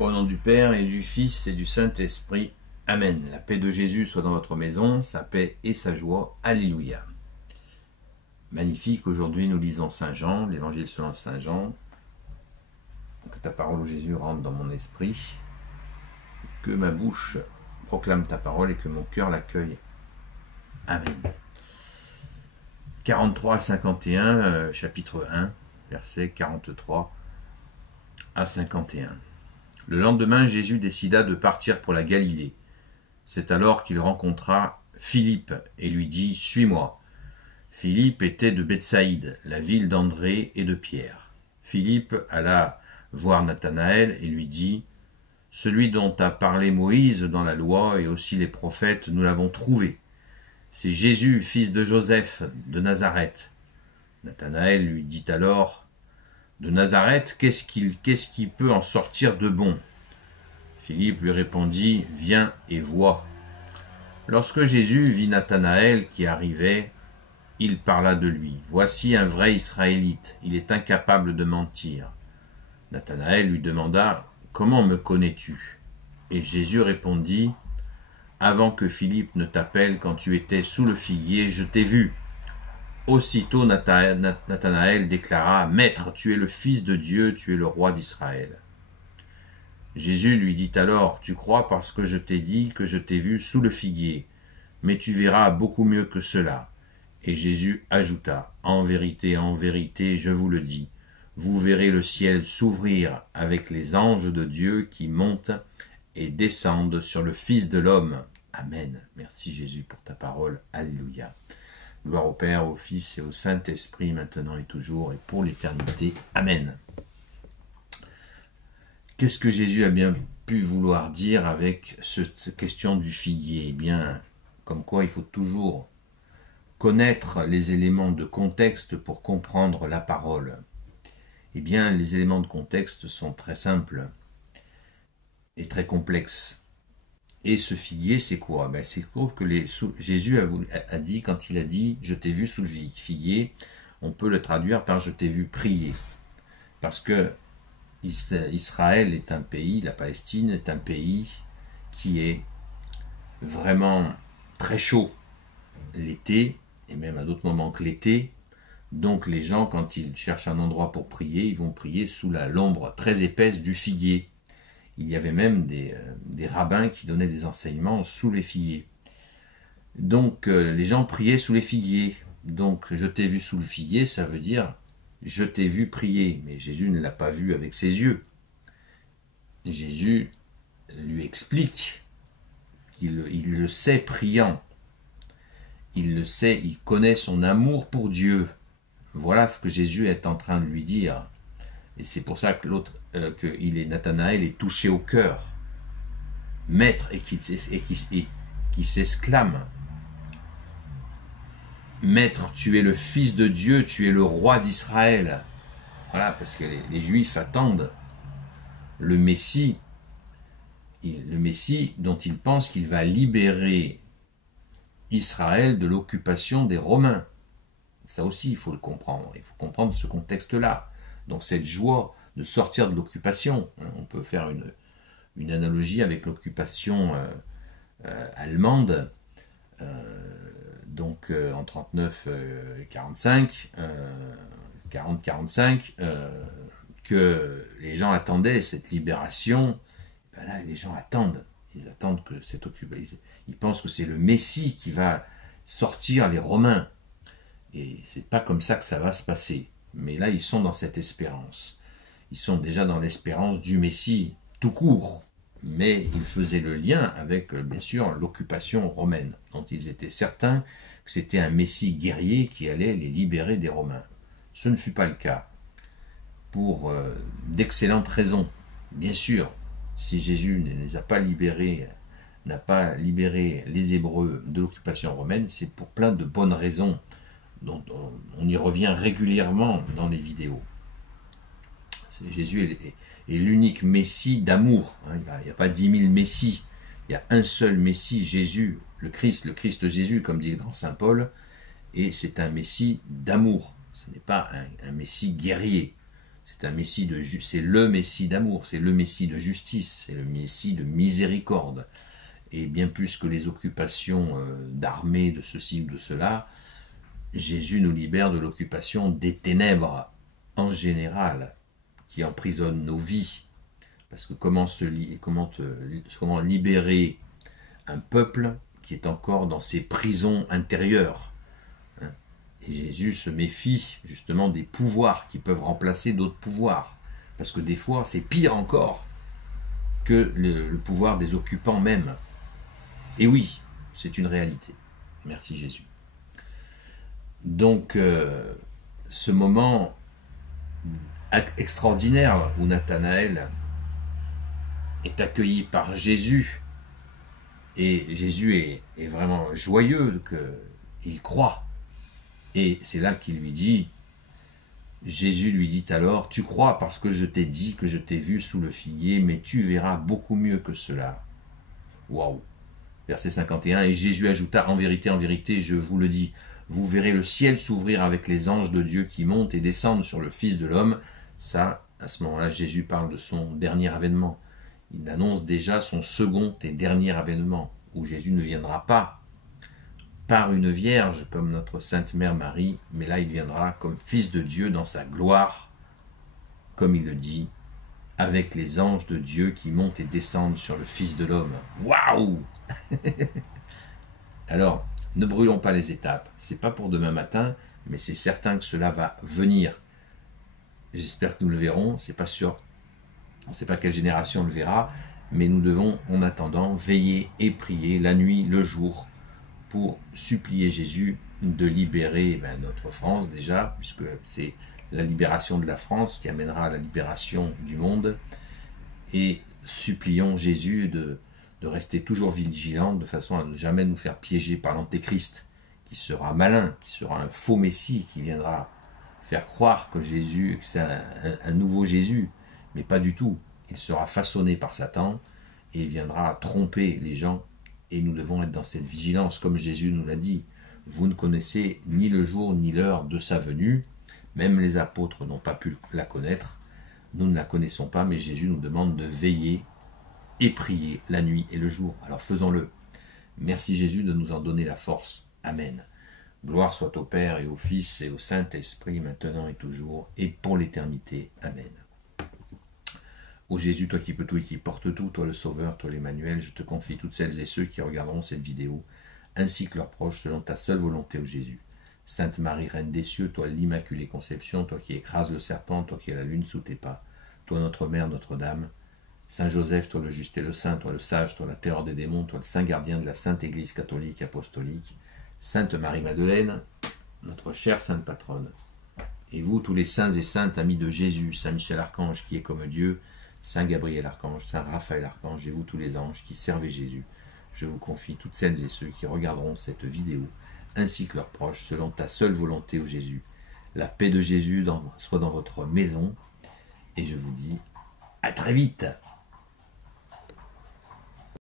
Au nom du Père et du Fils et du Saint-Esprit. Amen. La paix de Jésus soit dans votre maison, sa paix et sa joie. Alléluia. Magnifique, aujourd'hui nous lisons Saint Jean, l'évangile selon Saint Jean. Que ta parole, ô Jésus, rentre dans mon esprit. Que ma bouche proclame ta parole et que mon cœur l'accueille. Amen. 43 à 51, chapitre 1, versets 43 à 51. Le lendemain, Jésus décida de partir pour la Galilée. C'est alors qu'il rencontra Philippe et lui dit « Suis-moi ». Philippe était de Bethsaïde, la ville d'André et de Pierre. Philippe alla voir Nathanaël et lui dit « Celui dont a parlé Moïse dans la loi et aussi les prophètes, nous l'avons trouvé. C'est Jésus, fils de Joseph, de Nazareth. » Nathanaël lui dit alors « De Nazareth, qu'est-ce qui peut en sortir de bon ?» Philippe lui répondit « Viens et vois. » Lorsque Jésus vit Nathanaël qui arrivait, il parla de lui. « Voici un vrai Israélite, il est incapable de mentir. » Nathanaël lui demanda « Comment me connais-tu » Et Jésus répondit « Avant que Philippe ne t'appelle, quand tu étais sous le figuier, je t'ai vu. » Aussitôt Nathanaël déclara « Maître, tu es le Fils de Dieu, tu es le roi d'Israël. » Jésus lui dit alors « Tu crois parce que je t'ai dit que je t'ai vu sous le figuier, mais tu verras beaucoup mieux que cela. » Et Jésus ajouta « En vérité, je vous le dis, vous verrez le ciel s'ouvrir avec les anges de Dieu qui montent et descendent sur le Fils de l'homme. » Amen. Merci Jésus pour ta parole. Alléluia. Gloire au Père, au Fils et au Saint-Esprit, maintenant et toujours, et pour l'éternité. Amen. Qu'est-ce que Jésus a bien pu vouloir dire avec cette question du figuier? Eh bien, comme quoi il faut toujours connaître les éléments de contexte pour comprendre la parole. Eh bien, les éléments de contexte sont très simples et très complexes. Et ce figuier, c'est quoi? C'est que Jésus a dit, quand il a dit « Je t'ai vu sous le figuier », on peut le traduire par « Je t'ai vu prier ». Parce que Israël est un pays, la Palestine est un pays qui est vraiment très chaud l'été, et même à d'autres moments que l'été. Donc les gens, quand ils cherchent un endroit pour prier, ils vont prier sous l'ombre très épaisse du figuier. Il y avait même des rabbins qui donnaient des enseignements sous les figuiers. Donc les gens priaient sous les figuiers. Donc je t'ai vu sous le figuier, ça veut dire je t'ai vu prier. Mais Jésus ne l'a pas vu avec ses yeux. Jésus lui explique qu'il le sait priant. Il le sait, il connaît son amour pour Dieu. Voilà ce que Jésus est en train de lui dire. Et c'est pour ça que Nathanaël est touché au cœur. Maître, et qui s'exclame. Maître, tu es le Fils de Dieu, tu es le roi d'Israël. Voilà, parce que les Juifs attendent le Messie dont ils pensent qu'il va libérer Israël de l'occupation des Romains. Ça aussi, il faut le comprendre. Il faut comprendre ce contexte-là. Donc cette joie de sortir de l'occupation, on peut faire une analogie avec l'occupation allemande, donc en 39-45, 40-45, que les gens attendaient cette libération. Ben là, les gens attendent. Ils attendent que cette occupation. Ils pensent que c'est le Messie qui va sortir les Romains. Et c'est pas comme ça que ça va se passer. Mais là, ils sont dans cette espérance. Ils sont déjà dans l'espérance du Messie tout court. Mais ils faisaient le lien avec, bien sûr, l'occupation romaine, dont ils étaient certains que c'était un Messie guerrier qui allait les libérer des Romains. Ce ne fut pas le cas. Pour d'excellentes raisons. Bien sûr, si Jésus ne les a pas libérés, n'a pas libéré les Hébreux de l'occupation romaine, c'est pour plein de bonnes raisons. Dont on y revient régulièrement dans les vidéos. Jésus est l'unique Messie d'amour. Il n'y a pas 10 000 Messies. Il y a un seul Messie, Jésus, le Christ Jésus, comme dit le grand Saint Paul, et c'est un Messie d'amour. Ce n'est pas un Messie guerrier. c'est le Messie d'amour, c'est le Messie de justice, c'est le Messie de miséricorde. Et bien plus que les occupations d'armée, de ceci ou de cela, Jésus nous libère de l'occupation des ténèbres en général, qui emprisonnent nos vies. Parce que comment libérer un peuple qui est encore dans ses prisons intérieures? Et Jésus se méfie justement des pouvoirs qui peuvent remplacer d'autres pouvoirs. Parce que des fois, c'est pire encore que le pouvoir des occupants même. Et oui, c'est une réalité. Merci Jésus. Donc, ce moment extraordinaire où Nathanaël est accueilli par Jésus, et Jésus est vraiment joyeux qu'il croit. Et c'est là qu'il lui dit, Jésus lui dit alors, tu crois parce que je t'ai dit que je t'ai vu sous le figuier, mais tu verras beaucoup mieux que cela. Waouh. Verset 51, et Jésus ajouta, en vérité, je vous le dis, vous verrez le ciel s'ouvrir avec les anges de Dieu qui montent et descendent sur le Fils de l'homme. Ça, à ce moment-là, Jésus parle de son dernier avènement. Il annonce déjà son second et dernier avènement, où Jésus ne viendra pas par une vierge comme notre Sainte Mère Marie, mais là il viendra comme Fils de Dieu dans sa gloire, comme il le dit, avec les anges de Dieu qui montent et descendent sur le Fils de l'homme. Waouh! Alors, ne brûlons pas les étapes. C'est pas pour demain matin, mais c'est certain que cela va venir. J'espère que nous le verrons. C'est pas sûr. On ne sait pas quelle génération le verra, mais nous devons, en attendant, veiller et prier la nuit, le jour, pour supplier Jésus de libérer notre France déjà, puisque c'est la libération de la France qui amènera à la libération du monde, et supplions Jésus de rester toujours vigilant de façon à ne jamais nous faire piéger par l'antéchrist, qui sera malin, qui sera un faux messie, qui viendra faire croire que Jésus, que c'est un nouveau Jésus, mais pas du tout. Il sera façonné par Satan et il viendra tromper les gens. Et nous devons être dans cette vigilance, comme Jésus nous l'a dit. Vous ne connaissez ni le jour ni l'heure de sa venue. Même les apôtres n'ont pas pu la connaître. Nous ne la connaissons pas, mais Jésus nous demande de veiller et prier la nuit et le jour. Alors faisons-le. Merci Jésus de nous en donner la force. Amen. Gloire soit au Père et au Fils et au Saint-Esprit, maintenant et toujours, et pour l'éternité. Amen. Ô Jésus, toi qui peux tout et qui portes tout, toi le Sauveur, toi l'Emmanuel, je te confie toutes celles et ceux qui regarderont cette vidéo, ainsi que leurs proches, selon ta seule volonté, ô Jésus. Sainte Marie, Reine des cieux, toi l'Immaculée Conception, toi qui écrases le serpent, toi qui as la lune sous tes pas, toi notre Mère, Notre-Dame, Saint Joseph, toi le juste et le saint, toi le sage, toi la terreur des démons, toi le saint gardien de la Sainte Église catholique apostolique, Sainte Marie-Madeleine, notre chère Sainte Patronne. Et vous, tous les saints et saintes, amis de Jésus, Saint Michel Archange qui est comme Dieu, Saint Gabriel Archange, Saint Raphaël Archange, et vous tous les anges qui servez Jésus, je vous confie toutes celles et ceux qui regarderont cette vidéo, ainsi que leurs proches, selon ta seule volonté, ô Jésus. La paix de Jésus soit dans votre maison, et je vous dis à très vite.